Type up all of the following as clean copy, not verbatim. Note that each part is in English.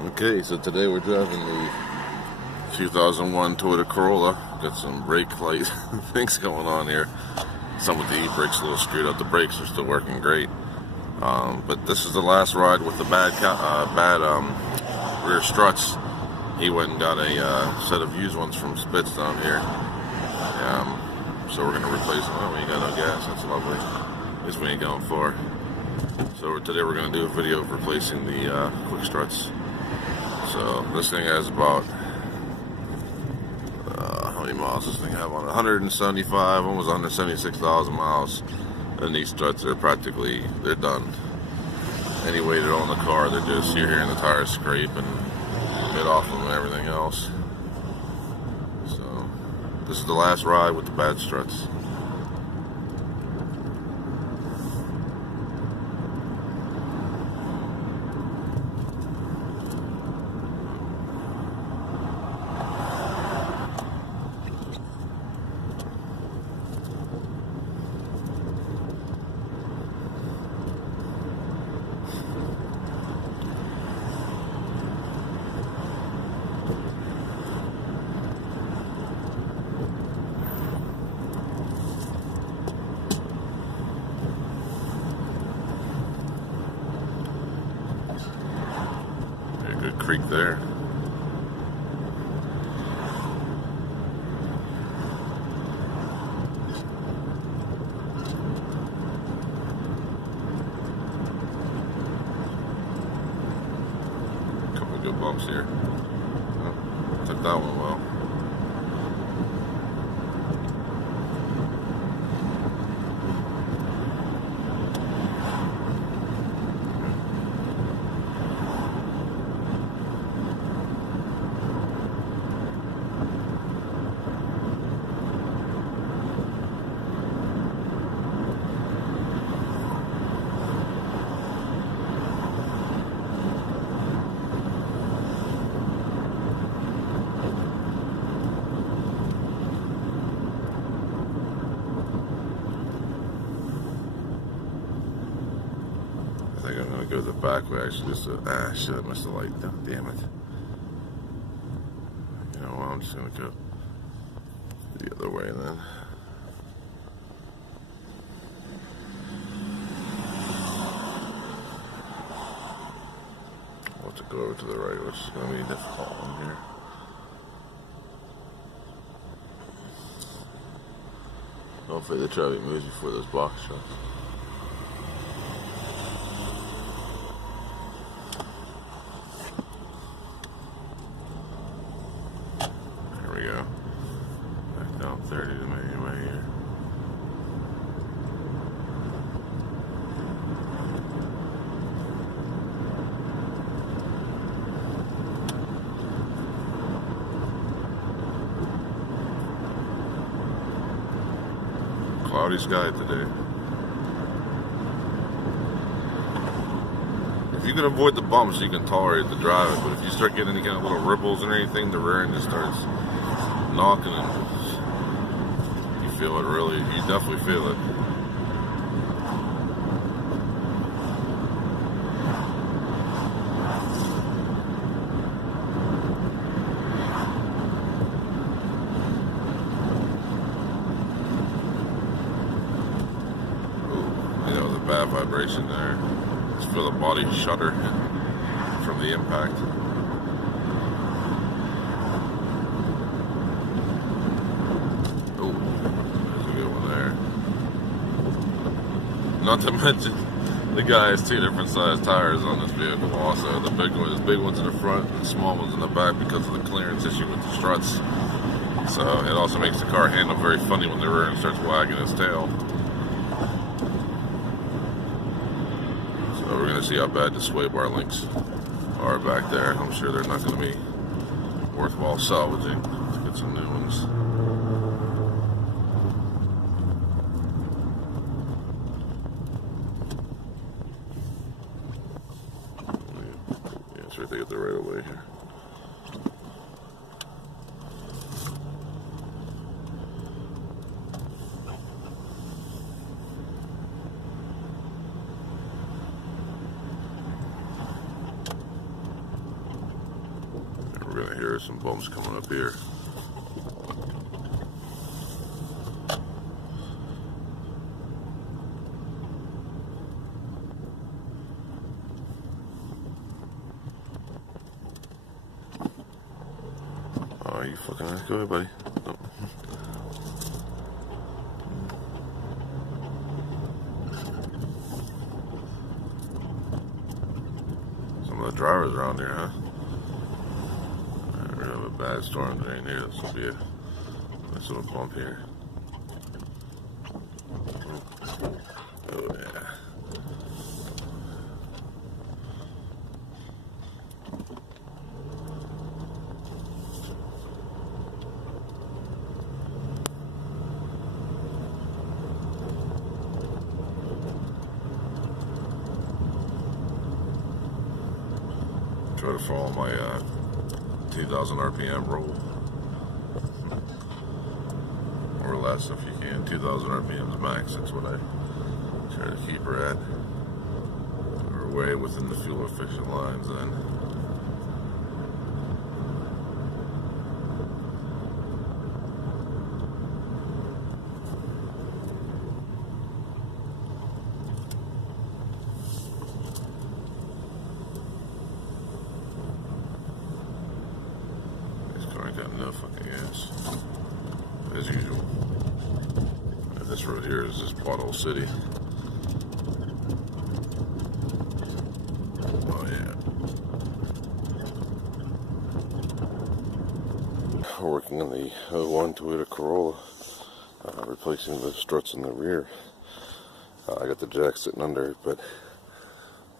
Okay, so today we're driving the 2001 Toyota Corolla. Got some brake light things going on here. Some with the e-brakes a little screwed up. The brakes are still working great. But this is the last ride with the bad rear struts. He went and got a set of used ones from Spitz down here. So we're going to replace them. Oh, we ain't got no gas. That's lovely. At least we ain't going far. So today we're going to do a video of replacing the quick struts. So this thing has about, how many miles does this thing have on it? 175, almost 176,000 miles. And these struts are practically, they're done. Any weight on the car, they're just, you're hearing the tires scrape and bit off them and everything else. So this is the last ride with the bad struts. Good creek there. Couple of good bumps here. Oh, took that one well. I think I'm gonna go the back way actually. Just shit, I missed the light. Oh, damn it. You know what, I'm just gonna go the other way then. I'll have to go over to the right, which is gonna be a difficult one here. Hopefully the traffic moves before those box trucks. There we go. Back down 30 to make your way here. Cloudy sky today. If you can avoid the bumps, you can tolerate the drive. But if you start getting any kind of little ripples or anything, the rear end just starts knocking and you feel it really. You definitely feel it. Bad vibration there. Just feel the body shudder from the impact. Oh, there's a good one there. Not to mention, the guy has two different sized tires on this vehicle also. The big ones in the front and small ones in the back because of the clearance issue with the struts. So it also makes the car handle very funny when the rear end starts wagging its tail. So we're going to see how bad the sway bar links are back there. I'm sure they're not going to be worthwhile salvaging. Let's get some new ones. Yeah, it's right there at the right away here. we're gonna hear some bumps coming up here. Oh, you fucking go ahead, buddy. Oh. Some of the drivers around here, huh? We have a bad storm drain here. This will be a nice little bump here. Oh yeah. Try to follow my 2,000 RPM roll, or less if you can. 2,000 RPMs max. That's what I try to keep her at. We're way within the fuel efficient lines then. Got enough fucking gas, as usual. And this road here is just Pothole City. Oh yeah. We're working on the 01 Toyota Corolla, replacing the struts in the rear. I got the jack sitting under it, but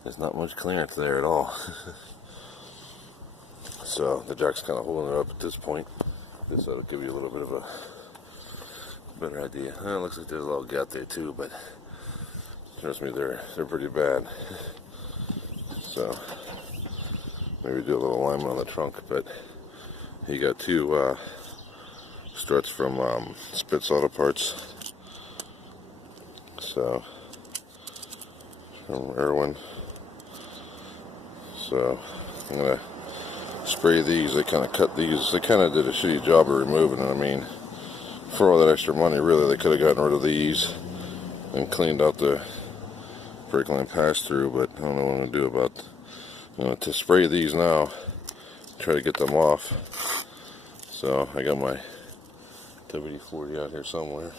there's not much clearance there at all. So the jack's kind of holding it up at this point. This will give you a little bit of a better idea. It looks like there's a little gap there too, but trust me, they're pretty bad. So maybe do a little alignment on the trunk. But you got two struts from Spitz Auto Parts. So from Irwin. So I'm gonna spray these. They kind of cut these. They kind of did a shitty job of removing it. I mean, for all that extra money, really, they could have gotten rid of these and cleaned out the brake line pass through. But I don't know what I'm going to do about to spray these now. Try to get them off. So I got my WD-40 out here somewhere.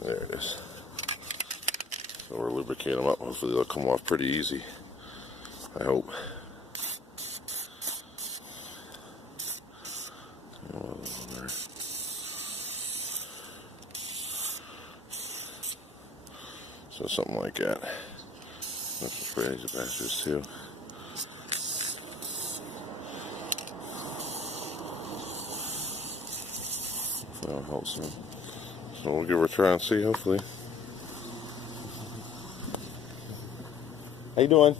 There it is. So we're lubricating them up. Hopefully they'll come off pretty easy. I hope. So something like that. Let's spray these bastards too. That'll help some. So we'll give her a try and see, hopefully. How you doing?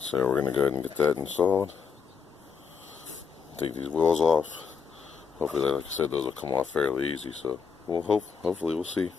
So we're going to go ahead and get that installed. Take these wheels off. Hopefully, like I said, those will come off fairly easy. So we'll hopefully we'll see.